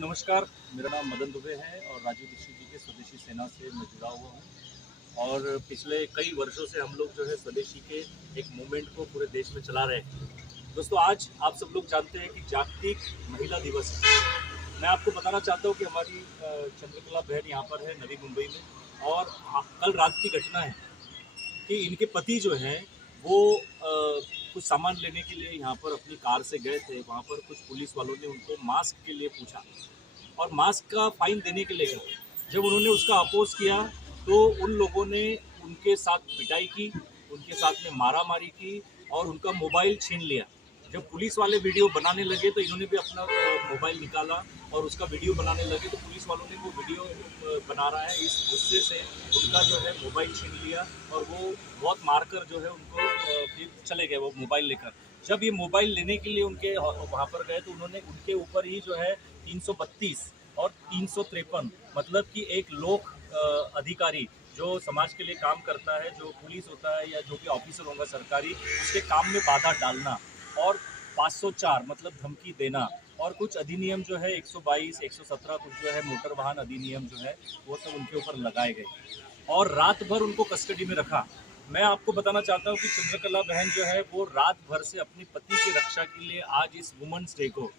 नमस्कार। मेरा नाम मदन दुबे है और राजीव दीक्षित जी के स्वदेशी सेना से मैं जुड़ा हुआ हूँ। और पिछले कई वर्षों से हम लोग जो है स्वदेशी के एक मूवमेंट को पूरे देश में चला रहे हैं। दोस्तों, आज आप सब लोग जानते हैं कि जागतिक महिला दिवस है। मैं आपको बताना चाहता हूँ कि हमारी चंद्रकला बहन यहाँ पर है नवी मुंबई में, और कल रात की घटना है कि इनके पति जो हैं वो कुछ सामान लेने के लिए यहाँ पर अपनी कार से गए थे। वहाँ पर कुछ पुलिस वालों ने उनको मास्क के लिए पूछा और मास्क का फाइन देने के लिए गए। जब उन्होंने उसका अपोज किया तो उन लोगों ने उनके साथ पिटाई की, उनके साथ में मारामारी की और उनका मोबाइल छीन लिया। जब पुलिस वाले वीडियो बनाने लगे तो इन्होंने भी अपना मोबाइल निकाला और उसका वीडियो बनाने लगे, तो पुलिस वालों ने वो वीडियो बना रहा है इस गुस्से से उनका जो है मोबाइल छीन लिया और वो बहुत मारकर जो है उनको फिर चले गए वो मोबाइल लेकर। जब ये मोबाइल लेने के लिए उनके वहाँ पर गए तो उन्होंने उनके ऊपर ही जो है 332 और 353 मतलब कि एक लोक अधिकारी जो समाज के लिए काम करता है, जो पुलिस होता है या जो भी ऑफिसर होगा सरकारी, उसके काम में बाधा डालना और 504 मतलब धमकी देना और कुछ अधिनियम जो है 122, 117 कुछ जो है मोटर वाहन अधिनियम जो है वो सब उनके ऊपर लगाए गए और रात भर उनको कस्टडी में रखा। मैं आपको बताना चाहता हूँ कि चंद्रकला बहन जो है वो रात भर से अपने पति की रक्षा के लिए आज इस वुमेंस डे को,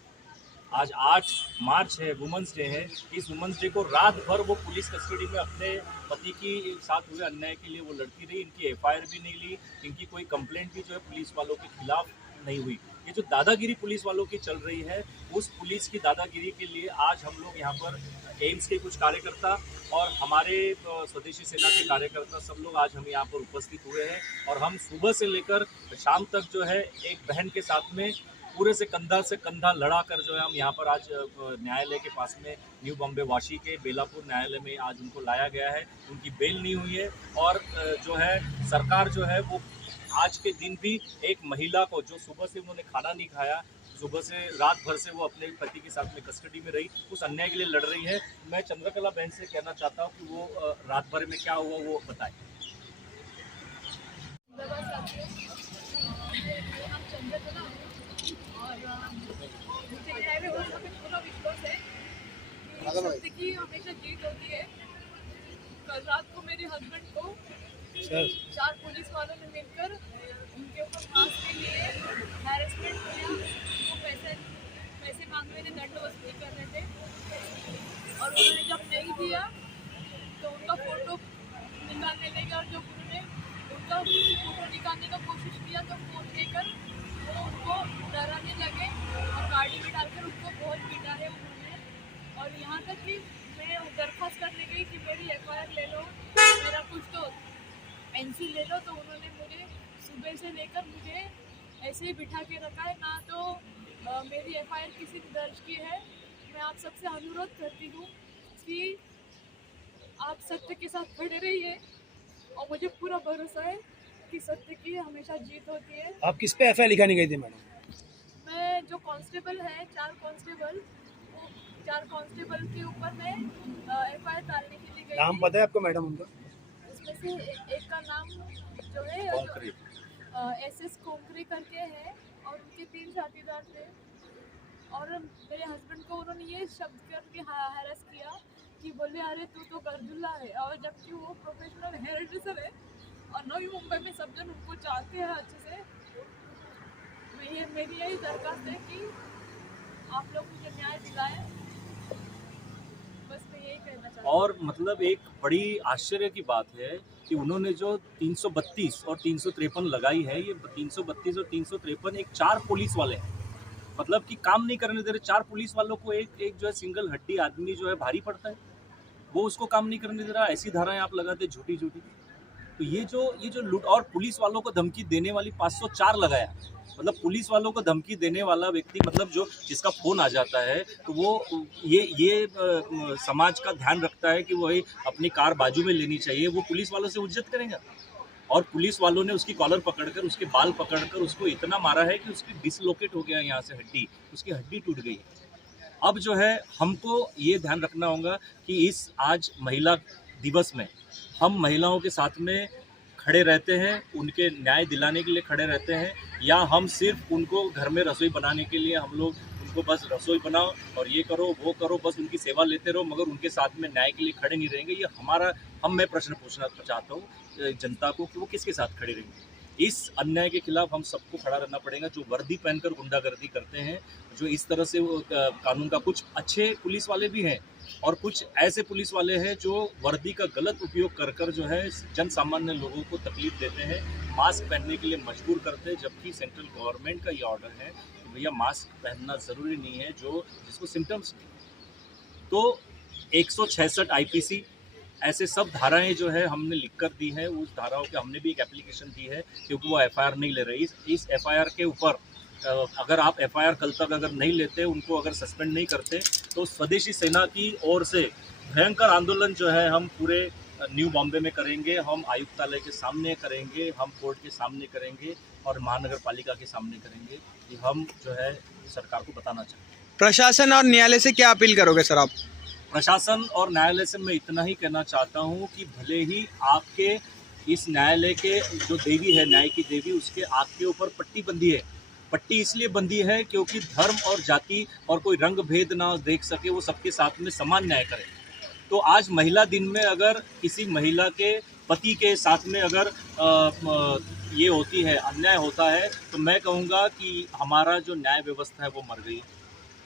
आज 8 मार्च है, वुमेंस डे है, इस वुमेंस डे को रात भर वो पुलिस कस्टडी में अपने पति की साथ हुए अन्याय के लिए वो लड़ती रही। इनकी एफआईआर भी नहीं ली, इनकी कोई कंप्लेंट भी जो है पुलिस वालों के खिलाफ नहीं हुई। ये जो दादागिरी पुलिस वालों की चल रही है, उस पुलिस की दादागिरी के लिए आज हम लोग यहाँ पर एम्स के कुछ कार्यकर्ता और हमारे स्वदेशी सेना के कार्यकर्ता सब लोग आज हम यहाँ पर उपस्थित हुए हैं और हम सुबह से लेकर शाम तक जो है एक बहन के साथ में पूरे से कंधा लड़ा कर जो है हम यहाँ पर आज न्यायालय के पास में न्यू बॉम्बे वाशी के बेलापुर न्यायालय में आज उनको लाया गया है। उनकी बेल नहीं हुई है और जो है सरकार जो है वो आज के दिन भी एक महिला को जो सुबह से उन्होंने खाना नहीं खाया, सुबह से रात भर से वो अपने पति के साथ में कस्टडी में रही, उस अन्याय के लिए लड़ रही है। मैं चंद्रकला बहन से कहना चाहता हूँ कि वो रात भर में क्या हुआ वो बताए। सत्य की हमेशा जीत होती है। कल रात को मेरे हस्बैंड को 4 पुलिस वालों ने मिलकर उनके ऊपर मास्क के लिए हैरेसमेंट किया, उनको पैसे मांग रहे थे, दंड वसूली कर रहे थे और उन्होंने जब नहीं दिया तो उनका फोटो निकालने लगे और जब उन्होंने उनका फोटो निकालने का कोशिश किया तो फोन लेकर वो उनको डराने लगे और गाड़ी में डालकर उनको बहुत पीटा है उन्होंने। और यहाँ तक कि मैं दरख्वास्त करने गई कि मेरी एफआईआर ले लो, मेरा कुछ तो एनसी ले लो, तो उन्होंने मुझे सुबह से लेकर मुझे ऐसे ही बिठा के रखा है। ना तो मेरी एफआईआर किसी ने दर्ज की है। मैं आप सबसे अनुरोध करती हूँ कि आप सत्य के साथ खड़े रहिए और मुझे पूरा भरोसा है कि सत्य की हमेशा जीत होती है। आप किस पे एफआईआर लिखाने गई थी मैडम? मैं जो कांस्टेबल है, 4 कांस्टेबल के ऊपर मैं एफआईआर डालने के लिए गई। नाम पता है आपको मैडम उनका? इसमें से एक का नाम जो है एसएस कोंकरी करके है और उनके 3 साथीदार थे। और मेरे हस्बैंड को उन्होंने ये शब्द करके हैरेस किया कि बोले अरे तू तो गर्दुल्ला है, और जबकि वो प्रोफेशनल हेयर ड्रेसर है और नवी मुंबई में सब जन उनको चाहते हैं अच्छे से। मेरी यही दरख्वास्त है कि आप लोग मुझे न्याय दिलाएं, बस मैं यही कहना चाहती हूँ। और मतलब एक बड़ी आश्चर्य की बात है कि उन्होंने जो 332 और 353 लगाई है, ये 332 और 353 एक 4 पुलिस वाले हैं, मतलब कि काम नहीं करने दे रहे। 4 पुलिस वालों को एक जो है सिंगल हड्डी आदमी जो है भारी पड़ता है, वो उसको काम नहीं करने दे रहा। ऐसी धाराएं आप लगाते झूठी। तो ये जो लूट और पुलिस वालों को धमकी देने वाली 504 लगाया, मतलब पुलिस वालों को धमकी देने वाला व्यक्ति, मतलब जो जिसका फोन आ जाता है तो वो ये समाज का ध्यान रखता है कि वो अपनी कार बाजू में लेनी चाहिए, वो पुलिस वालों से इज्जत करेगा। और पुलिस वालों ने उसकी कॉलर पकड़कर, उसके बाल पकड़कर उसको इतना मारा है कि उसकी डिसलोकेट हो गया यहाँ से हड्डी, उसकी हड्डी टूट गई। अब जो है हमको ये ध्यान रखना होगा कि इस आज महिला दिवस में हम महिलाओं के साथ में खड़े रहते हैं, उनके न्याय दिलाने के लिए खड़े रहते हैं, या हम सिर्फ उनको घर में रसोई बनाने के लिए हम लोग उनको बस रसोई बनाओ और ये करो वो करो, बस उनकी सेवा लेते रहो, मगर उनके साथ में न्याय के लिए खड़े नहीं रहेंगे। ये मैं प्रश्न पूछना चाहता हूँ जनता को कि वो किसके साथ खड़े रहेंगे। इस अन्याय के खिलाफ हम सबको खड़ा रहना पड़ेगा। जो वर्दी पहनकर गुंडागर्दी करते हैं, जो इस तरह से कानून का, कुछ अच्छे पुलिस वाले भी हैं और कुछ ऐसे पुलिस वाले हैं जो वर्दी का गलत उपयोग कर कर जो है जन सामान्य लोगों को तकलीफ देते हैं, मास्क पहनने के लिए मजबूर करते हैं, जबकि सेंट्रल गवर्नमेंट का ये ऑर्डर है कि भैया मास्क पहनना ज़रूरी नहीं है जिसको सिम्टम्स नहीं। तो 166 IPC ऐसे सब धाराएं जो है हमने लिख कर दी है, उस धाराओं के हमने भी एक एप्लीकेशन दी है, क्योंकि वो FIR नहीं ले रही। इस FIR के ऊपर अगर आप FIR कल तक अगर नहीं लेते, उनको अगर सस्पेंड नहीं करते, तो स्वदेशी सेना की ओर से भयंकर आंदोलन जो है हम पूरे न्यू बॉम्बे में करेंगे, हम आयुक्तालय के सामने करेंगे, हम कोर्ट के सामने करेंगे और महानगर पालिका के सामने करेंगे कि हम जो है सरकार को बताना चाहते हैं। प्रशासन और न्यायालय से क्या अपील करोगे सर आप? प्रशासन और न्यायालय से मैं इतना ही कहना चाहता हूँ कि भले ही आपके इस न्यायालय के जो देवी है, न्याय की देवी, उसके आग के ऊपर पट्टी बंधी है। पट्टी इसलिए बंधी है क्योंकि धर्म और जाति और कोई रंग भेद ना देख सके, वो सबके साथ में समान न्याय करे। तो आज महिला दिन में अगर किसी महिला के पति के साथ में अगर ये होती है, अन्याय होता है, तो मैं कहूँगा कि हमारा जो न्याय व्यवस्था है वो मर गई है,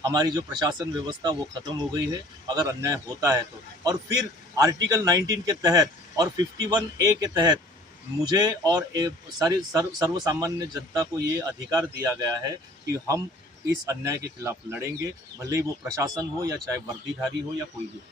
हमारी जो प्रशासन व्यवस्था वो ख़त्म हो गई है अगर अन्याय होता है तो। और फिर आर्टिकल 19 के तहत और 51A के तहत मुझे और सारी सर्वसामान्य जनता को ये अधिकार दिया गया है कि हम इस अन्याय के खिलाफ लड़ेंगे, भले ही वो प्रशासन हो या चाहे वर्दीधारी हो या कोई भी हो।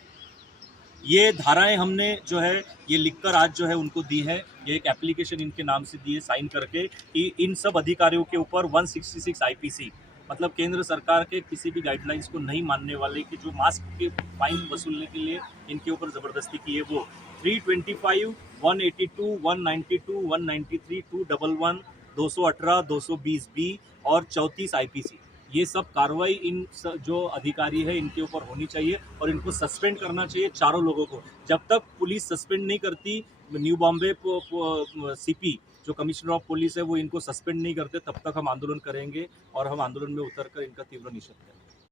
ये धाराएं हमने जो है ये लिखकर आज जो है उनको दी है, ये एक एप्लीकेशन इनके नाम से दी है साइन करके कि इन सब अधिकारियों के ऊपर 166 IPC, मतलब केंद्र सरकार के किसी भी गाइडलाइंस को नहीं मानने वाले की जो मास्क के फाइन वसूलने के लिए इनके ऊपर ज़बरदस्ती की है, वो 325, 182, 192, 193, 211, 218, 220B और 34 IPC, ये सब कार्रवाई जो अधिकारी है इनके ऊपर होनी चाहिए और इनको सस्पेंड करना चाहिए, चारों लोगों को। जब तक पुलिस सस्पेंड नहीं करती, न्यू बॉम्बे CP जो कमिश्नर ऑफ पुलिस है वो इनको सस्पेंड नहीं करते, तब तक हम आंदोलन करेंगे और हम आंदोलन में उतरकर इनका तीव्र निषेध करेंगे।